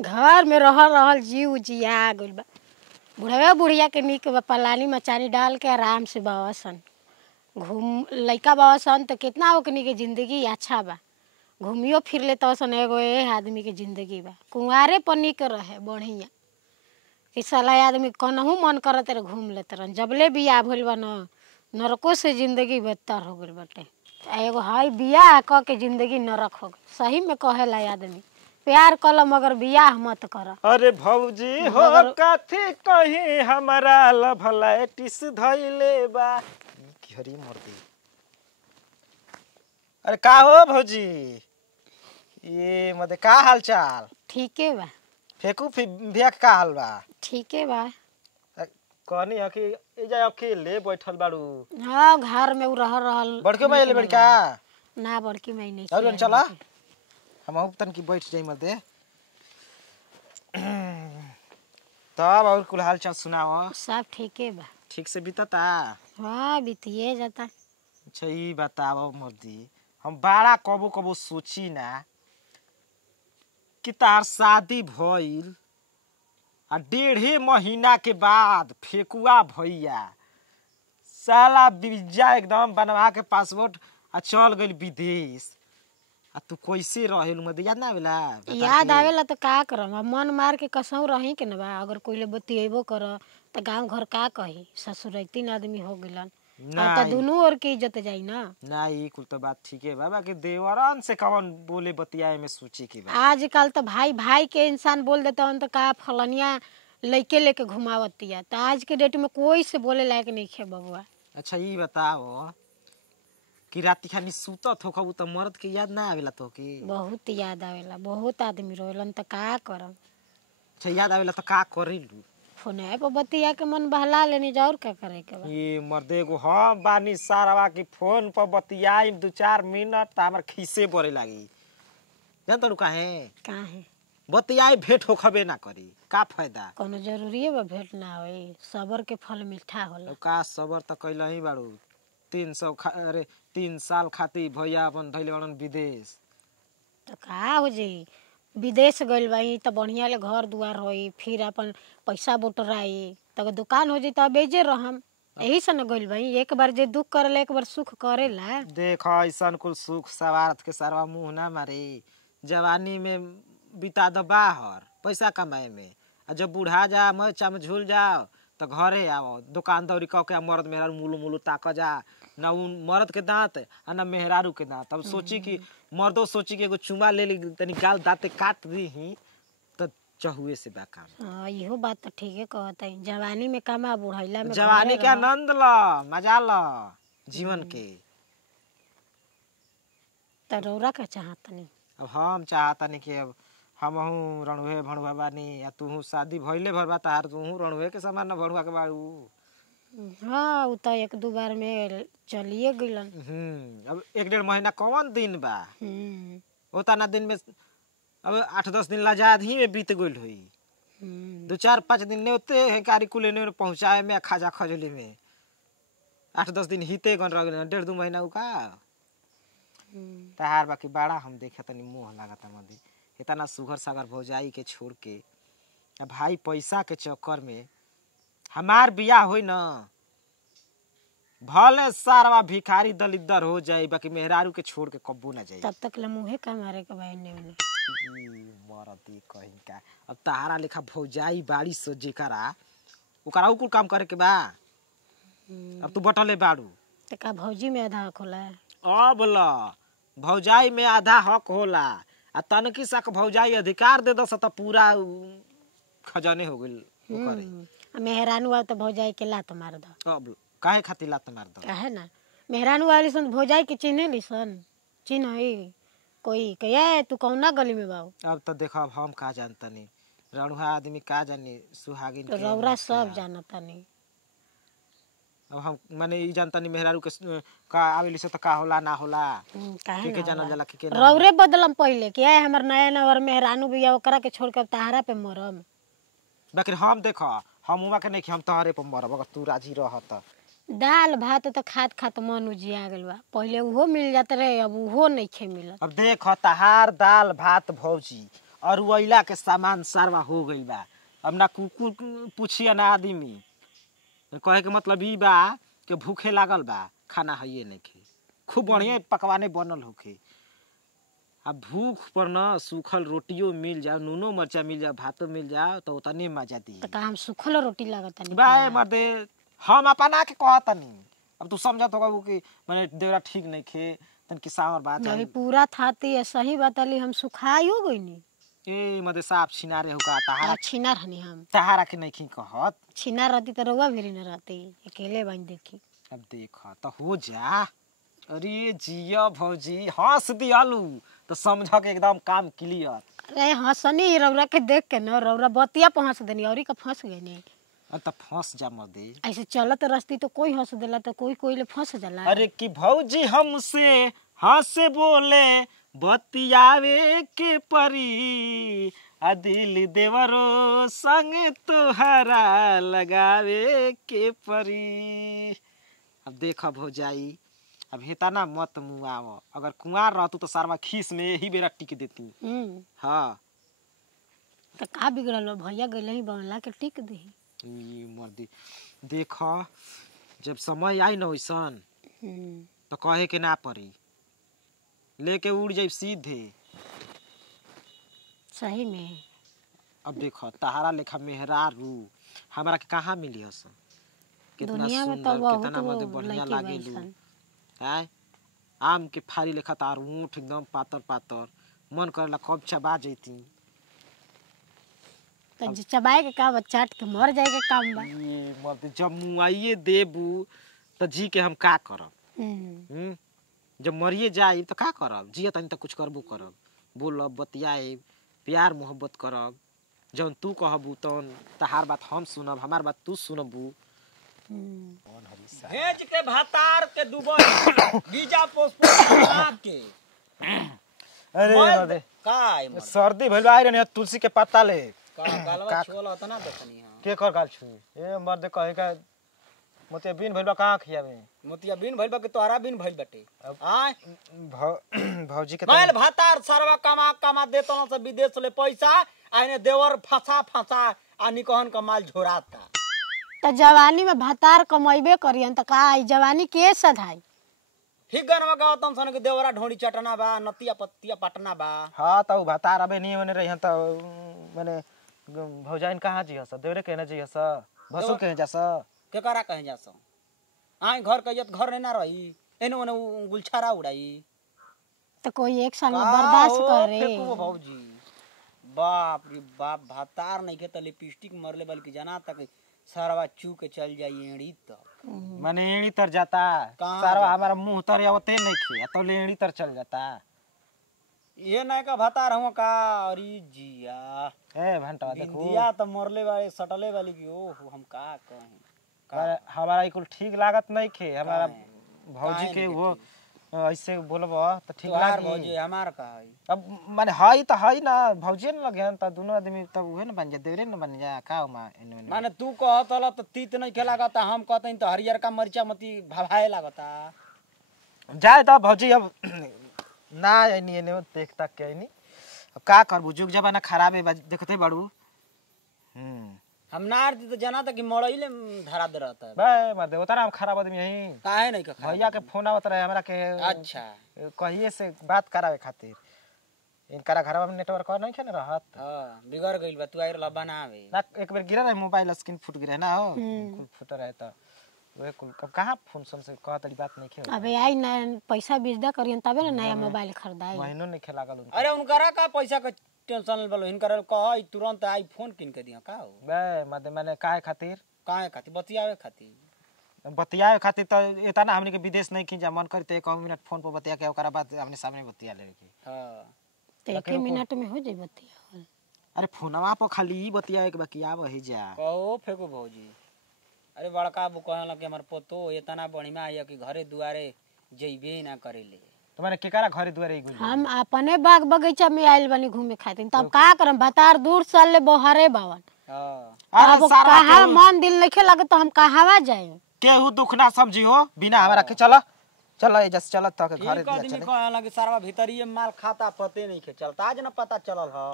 घर में रहल जीव जिया गइल बा। बुढ़वा बुढ़िया के निक बा, पलानी मचानी डाल के आराम से बावसन। घूम लइका बावसन तो कितना ओकनी के जिंदगी अच्छा बा। घूमियो फिर ले तवसन एगो आदमी के जिंदगी बा। कुंवारे पर निक रहे बढ़िया कि साला आदमी कनहू मन करत रहे घूम लेते रहन। जबले बियाह भइल बा न नरकों से जिंदगी बदतर हो गइल बाटे। एगो हाई बियाह क के जिंदगी नरक हो गई। सही में कहेला आदमी प्यार कल मगर बियाह मत कर। अरे भौजी हो कथी कहीं हमारा लभलाइटिस धइले बा की हरी मर्दी। अरे का हो भौजी ये मते का हाल चाल? ठीके बा। फेकू भैया का हाल बा? ठीके बा। कहनी है कि एजा अकेले बैठल बाड़ू। हाँ घर में उ रहल बड़के में ले बड़का ना बड़की में नहीं। और चला हम तन की बैठ जाई मते तब और कुल हाल चाल सुनाओ। सब ठीके बा। ठीक से बीतता? हाँ बीतिए जाता। अच्छा ये बताओ मर्दी हम बड़ा कबो कबो सोची ना कि तार शादी भइल आ 1.5 महीना के बाद फेकुआ भैया साला वीजा एकदम बनवा के पासपोर्ट आ चल गइल विदेश। आ तू कैसे रहेलू मत याद ना आवेला? याद आवेला तो का करम। अब मन मार के कसौ रही के न बा। अगर कोई बतिएबो कर तो गांव घर का कही ससुरैतीन आदमी हो गिलन। अब तो दोनों ओर की इज्जत जाई ना। ना ये कुल तो बात ठीक है बाबा के देवरन से कवन बोले बतियाए में सोची की बात। आजकल तो भाई भाई के इंसान बोल देता हन तो का फलनिया लइके लेके घुमावतिया। तो आज के डेट में कोई से बोले लायक नहीं खे बबुआ। अच्छा ये बताओ कि राती खानी सुतत होखबू त मर्द के याद ना आवेला तो की? बहुत याद आवेला। बहुत आदमी रोलन तो का करम। अच्छा याद आवेला तो का करेलू? फोने पर बतिया के मन बहला लेनी जा और का करे के बा। ये मर्दे को हम बानी सारवा की फोन पर बतियाई 2-4 मिनट त हमर खीसे पड़े लागी। जान तड़ू काहे? काहे? बतियाई भेंट होखबे ना करी का फायदा? कोनो जरूरी बा भेंट ना होई। सबर के फल मीठा होला। का सबर त कैला ही बाड़ू। 3 साल खातिर भैया अपन धइले बड़न विदेश। तो का हो जाई विदेश गइल बाई त बढ़िया ले घर दुआर होई फिर अपन पैसा बटोराई तब दुकान हो जाई त बेजे रहम। यही से न गइल बाई। एक बार जे दुख करेला एक बार सुख करेला। देख ऐसन कुल सुख सवारत के सरवा मुंह ना मारे। जवानी में बिता द बाहर पैसा कमाए में आ जब बुढ़ा जा मचा में झूल जाओ तो घरे आओ दुकान दौरी कह के मर्द मेहरारू मुलू मुलू ताक जा ना उन मर्द के दांत आ ना मेहरारू के दांत। अब सोची कि मर्दो सोची कि एगो चुमा ले ली तनी गाल दांते काट दी ही तो चहुए से बा काम। हां इहो बात तो ठीके कहत है। जवानी में कमा बुढ़ैला में जवानी के आनंद ल मजा ल जीवन के। त रौरा का चाहतनी? अब हम चाहतनी कि अब हमहू रणुए भणुआ बानी या तू शादी भइले भर बा तार तू रणुए के समान न भणुआ के बाड़ू। हाँ उ तो 1-2 बार में चलिए गइलन। अब 1-1.5 महीना कौन दिन बा? होता ना दिन में अब 8-10 दिन लाजाद ही में बीत गइल होई। 2-4-5 दिन ने होते है कारी कुले ने पहुंचाए में खाजा खजली में 8-10 दिन हिते गन रह गइल 1.5-2 महीना उ का तहार बाकी बड़ा हम देखे तनी मुंह लागता मदी इतना सुगर सागर भौजाई के छोड़ के अब भाई पैसा के चक्कर में हमार बियाह होई न भले सारवा भिखारी दलिद्दर हो जाए बाकी मेहरारू के छोड़ के कब्बू ना जाए। तब तक ले मुंहे का मारे के भाई ने मरदी कहीं का अब तहारा लेखा भौजाई बाड़ी सो जेकरा ओकरा कुल काम करे के बा। अब तू बटले बाड़ू त का भौजी में आधा हक होला? अब ल भौजाई में आधा हक होला आ तनकी साक भौजाई अधिकार दे दस त पूरा खजाने हो गइल ओकरे। मेहरानू आ त भौजाई के लात मार द। अब काहे खातिर लात मार द? काहे ना मेहरानू वाली सन भौजाई के चिन्हे लिसन चिन्हई कोई कहे तू कौना गली में बाऊ। अब तो देखो अब हम का जानतनी रणुहा आदमी का जानी सुहागिन तो रौरा सब जानतनी। अब हम माने ई जानतनी मेहरारू के का आवेली से त का होला ना होला काहे के जानल जाला के रौरे बदलम पहिले के हमर नया नवर मेहरानू बिया ओकरा के छोड़ के तहारा पे मरम। बाकी हम देखो हम उमा के नहीं हम तहरे पे मरब अगर तू राजी रह त। दाल भात तो खात खात मन उजिया गइल बा। पहिले उहो मिल जात रहे अब उहो नहीं खे मिलत। अब देख तहार दाल भात भौजी और वैला के सामान सारवा हो गइल बा। अब ना कुकुर पूछिए ना आदमी, कहे के मतलब ई बा कि भूखे लागल बा, खाना हइये नइखे, खूब बढ़िया पकवाने बनल होखे। अब भूख पर न सूखल रोटियो मिल जाओ, नूनो मरचा मिल जाओ, भातो मिल जाओ तो उतने मजा दी। तो का हम सुखल रोटी लागत नहीं बाय मर्दे हम अपना के कहतनी। अब तू समझत होगा कि माने देवरा ठीक नहीं खे तन की सावर बात अभी पूरा थाती है सही बताली हम सुखाई हो गई नी। ए मर्दे साफ छिनारे होगा तहारा छिनार हनी हम तहारा के नहीं खी कहत। छिनार रहती तो रउआ भी न रहती, अकेले बन देखी। अब देख तो हो जा। अरे जिया भौजी हंस दियालू तो समझ के एकदम काम क्लियर। अरे हंसनी रउरा के देख के न रउरा बतिया पे हंस देनी और का फंस गई नहीं। अब तो फंस जा मर्दे। ऐसे चलत रस्ती तो कोई हंस देला तो कोई ले फंस जाला। अरे कि भौजी हमसे हंस बोले बतियावे के परी, आ दिल देवरो संग तोहरा लगावे के परी। अब देख भौजाई अब हेतना मत मुआव, अगर कुंवार रहतू तो सारवा खीस में यही बेरा टिक देती। हाँ तो का बिगड़ल बा, भैया गइल ही बनला के टिक दही। मर्दी देख जब समय आई न वैसन तो कहे के ना पड़ी, लेके उड़ जाए सीधे। सही में अब देख तहारा लेखा मेहरारू हमारा के कहाँ मिली हस। कितना दुनिया में तो सुंदर बहुत कितना मत बढ़िया लागे लू। आय आम के फारी लेखा तार ऊँट एकदम पातर पातर, मन करेला कब चबा जैती। तो चबाए के का चाट के मर जाए के काम बा। ये मत जब मुआइए देबू तो जी के हम का करब। जब मरिए जाए तो का करब, जिया तनी तो कुछ करबो करब, बोलब बतियाए प्यार मोहब्बत करब। जौन तू कहबू तौन तहार बात हम सुनब, हमार बात तू सुनबू। भेज के भातार के दुबई बीजा पोस्ट बना के। अरे मर्दे काय मर सर्दी भइल आइ रहनी तुलसी के पत्ता ले का गलवा छोला तना देखनी हां के कर गाल छु। ए मर्दे कहे का मोते बिन भइल बा कहां खियावे, मोतिया बिन भइल बा के तोहरा बिन भइल बटे। आय भौजी के मैल भातार सरवा कमा कमा देतन से विदेश ले पैसा, आइने देवर फसा फसा आ निकहन का माल झोराता। तो जवानी में भातार कमैबे करियन तो का जवानी के सधाई। ठीक गनवा गावतन सन के देवरा ढोड़ी चटना बा, नतिया पत्तिया पटना बा। हां त भातार अबे नहीं होने रही त माने भौजाइन कहां जी हस, देवरे कहना जी हस, भसु कहे जास के करा कहे जास। आय घर के इज्जत घर ना रही, एने ओने गुलछारा उड़ाई तो कोई एक साल में बर्दाश्त करे। फेंकू भौजी बाप रे बाप भातार नहीं के त लिपस्टिक मरले बल्कि जना तक सरवा चू के चल जाई एड़ी तक। माने एड़ी तर जाता सारा हमारा मुंह तर आवते नहीं खे तो ले एड़ी तर चल जाता। ये नहीं का भातार हुआ का। अरे जिया ए घंटा देखो बिंदिया तो मरले वाले सटले वाली की ओह हम का कहें। हमारा इकुल ठीक लागत नहीं खे, हमारा भौजी के वो ऐसे बोलब तो ठीक तोहार लागी। भौजी हमार का है। अब माने हई त हई ना भौजी न लगे त दोनों आदमी त उहे न बन जा, देवरे न बन जा का मा एने माने तू कहत हला तो तीत नहीं के लागता, हम कहते तो हरियर का मरचा मती भभाए लागता। जाए त भौजी अब ना एनी एने देखता के एनी अब का करबू, जुग जमाना खराब है देखते बड़ू। हम नार दी तो जाना था कि मड़ईले धरा दे रहता है। बे मत उतना हम खराब आदमी यही काहे नहीं का भैया के फोन आवत रहे हमरा के। अच्छा कहिए से बात करावे खातिर इनकरा घरवा में नेटवर्क नहीं खे न रहत। हां बिगड़ गइल बा, तू आइर ला बनावे ना एक बेर गिरा रहे मोबाइल स्क्रीन फूट गिरे ना हो कुल फूट रहे त वे कुल कब कहां फोन सुन से कहतली बात नहीं खे। अबे आई ना पैसा बेचदा करियन तबे ना नया मोबाइल खरीदाई। महीनों नहीं खेला गल। अरे उनकरा का पैसा का टेंशन बोलो, इनकरा कह तुरंत आईफोन किन के दिया का हो। बे मत माने काहे खातिर काहे खातिर बतियावे खातिर। बतियाए खातिर तो इतना हमनी के विदेश नहीं की जा, मन करते 1 मिनट फोन पर बतिया के ओकरा बाद हमने सामने बतिया ले की। हां तो 1 मिनट में हो जाई बतिया। अरे फोनवा पर खाली बतियाए के बाकी आव ही जा। कहो फेंको भौजी। अरे बड़का बु कहला कि हमर पोतो इतना बढ़िया है कि घरे दुआरे जइबे ना करेले। तो माने केकरा घरे दुआरे गुल हम अपने बाग बगीचा में आइल बनी घूमे खातिर, तब का करम बतार दूर साल ले बोहरे बावन। हां अब कहाँ मन दिल नहीं लगे तो हम कहावा जाए। केहू दुख ना समझी हो बिना हमरा के चला चला ए जस चलत त के घरे ठीक आदमी कहला कि सारा भीतरिए माल खाता पते नहीं के चलता, आज न पता चलल ह।